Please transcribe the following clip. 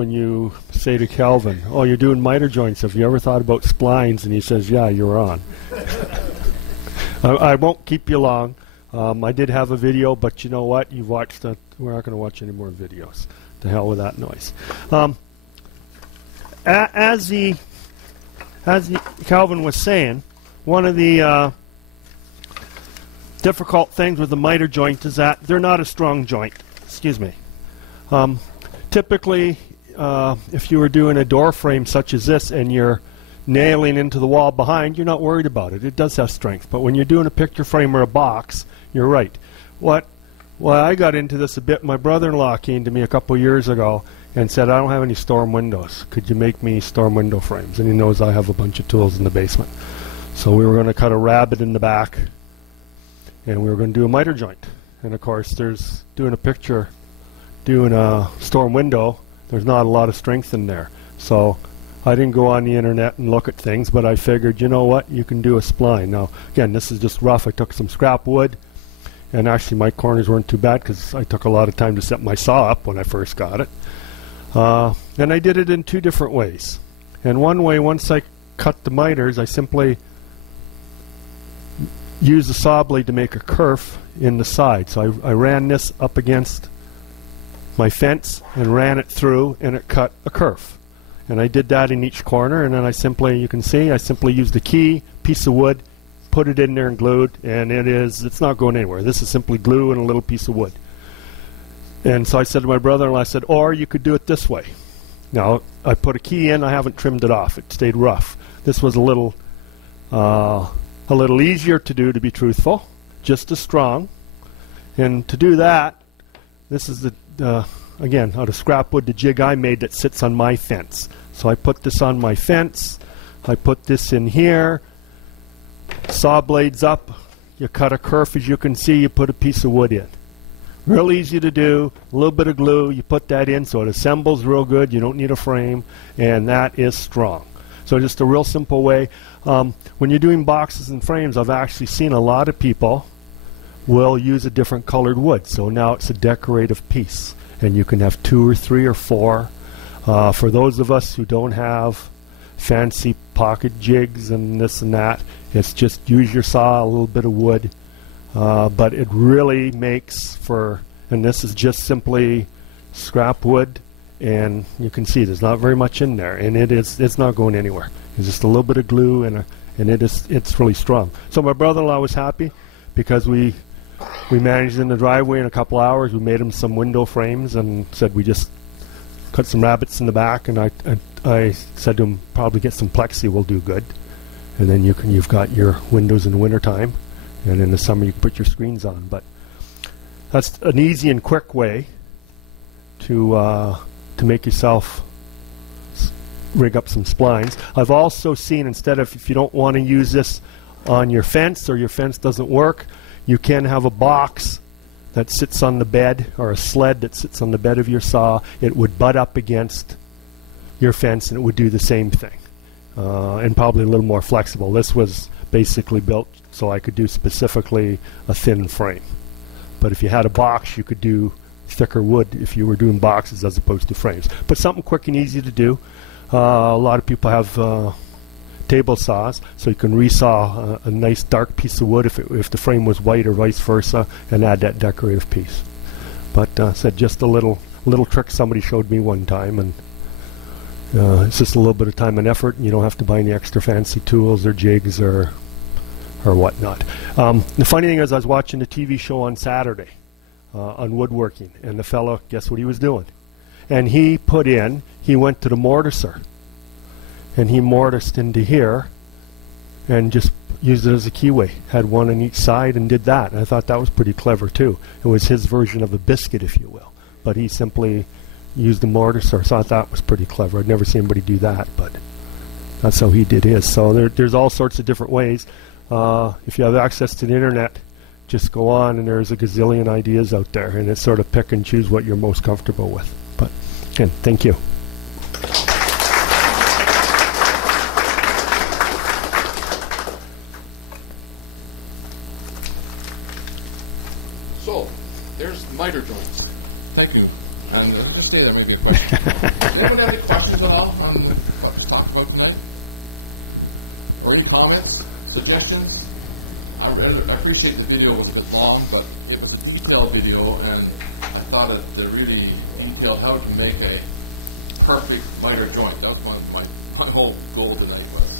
when you say to Calvin, oh, you're doing miter joints, have you ever thought about splines? And he says, yeah, you're on. I won't keep you long. I did have a video, but you know what? You've watched that. We're not going to watch any more videos. To hell with that noise. As Calvin was saying, one of the difficult things with the miter joint is that they're not a strong joint. Excuse me. Typically, if you were doing a door frame such as this and you're nailing into the wall behind, you're not worried about it. It does have strength. But when you're doing a picture frame or a box, you're right. Well, I got into this a bit. My brother-in-law came to me a couple years ago and said, I don't have any storm windows. Could you make me storm window frames? And he knows I have a bunch of tools in the basement. So we were going to cut a rabbet in the back, and we were going to do a miter joint. And of course, there's doing a storm window, there's not a lot of strength in there. So I didn't go on the internet and look at things, but I figured, you know what, you can do a spline. Now, again, this is just rough. I took some scrap wood, and actually my corners weren't too bad because I took a lot of time to set my saw up when I first got it. And I did it in two different ways. And one way, once I cut the miters, I simply used the saw blade to make a kerf in the side. So I ran this up against my fence and ran it through, and it cut a kerf. And I did that in each corner, and then I simply, you can see, I simply used a key, piece of wood, put it in there and glued, and it's not going anywhere. This is simply glue and a little piece of wood. And so I said to my brother-in-law, I said, or you could do it this way. Now, I put a key in, I haven't trimmed it off. It stayed rough. This was a little easier to do, to be truthful, just as strong. And to do that, this is again, out of scrap wood, the jig I made that sits on my fence. So I put this on my fence, I put this in here, saw blades up, you cut a kerf, as you can see, you put a piece of wood in. Real easy to do, a little bit of glue, you put that in so it assembles real good, you don't need a frame, and that is strong. So just a real simple way. When you're doing boxes and frames, I've actually seen a lot of people will use a different colored wood. So now it's a decorative piece, and you can have 2 or 3 or 4. For those of us who don't have fancy pocket jigs and this and that, it's just use your saw, a little bit of wood, but it really makes for, and this is just simply scrap wood, and you can see there's not very much in there, and it's not going anywhere. It's just a little bit of glue, and it's really strong. So my brother-in-law was happy because we managed in the driveway in a couple hours. We made him some window frames and said we just cut some rabbets in the back, and I said to him, probably get some plexi will do good, and then you've got your windows in the wintertime, and in the summer you can put your screens on. But that's an easy and quick way to make yourself rig up some splines. I've also seen, instead of, if you don't want to use this on your fence or your fence doesn't work, you can have a box that sits on the bed, or a sled that sits on the bed of your saw. It would butt up against your fence and it would do the same thing, and probably a little more flexible. This was basically built so I could do specifically a thin frame. But if you had a box, you could do thicker wood if you were doing boxes as opposed to frames. But something quick and easy to do. A lot of people have table saws, so you can resaw a nice dark piece of wood if the frame was white or vice versa, and add that decorative piece. But said just a little trick somebody showed me one time, and it's just a little bit of time and effort, and you don't have to buy any extra fancy tools or jigs or whatnot. The funny thing is, I was watching a TV show on Saturday on woodworking, and the fellow, guess what he was doing? And he went to the mortiser, and he mortised into here and just used it as a keyway. Had one on each side and did that. And I thought that was pretty clever too. It was his version of a biscuit, if you will. But he simply used the mortiser. So I thought that was pretty clever. I'd never seen anybody do that, but that's how he did his. So there's all sorts of different ways. If you have access to the internet, just go on, and there's a gazillion ideas out there, and it's sort of pick and choose what you're most comfortable with. But again, thank you. So, there's miter joints. Thank you. Just stay there, maybe a question. questions. I appreciate the video was a bit long, but it was a detailed video, and I thought it really detailed how to make a perfect miter joint. That was one of my whole goal tonight was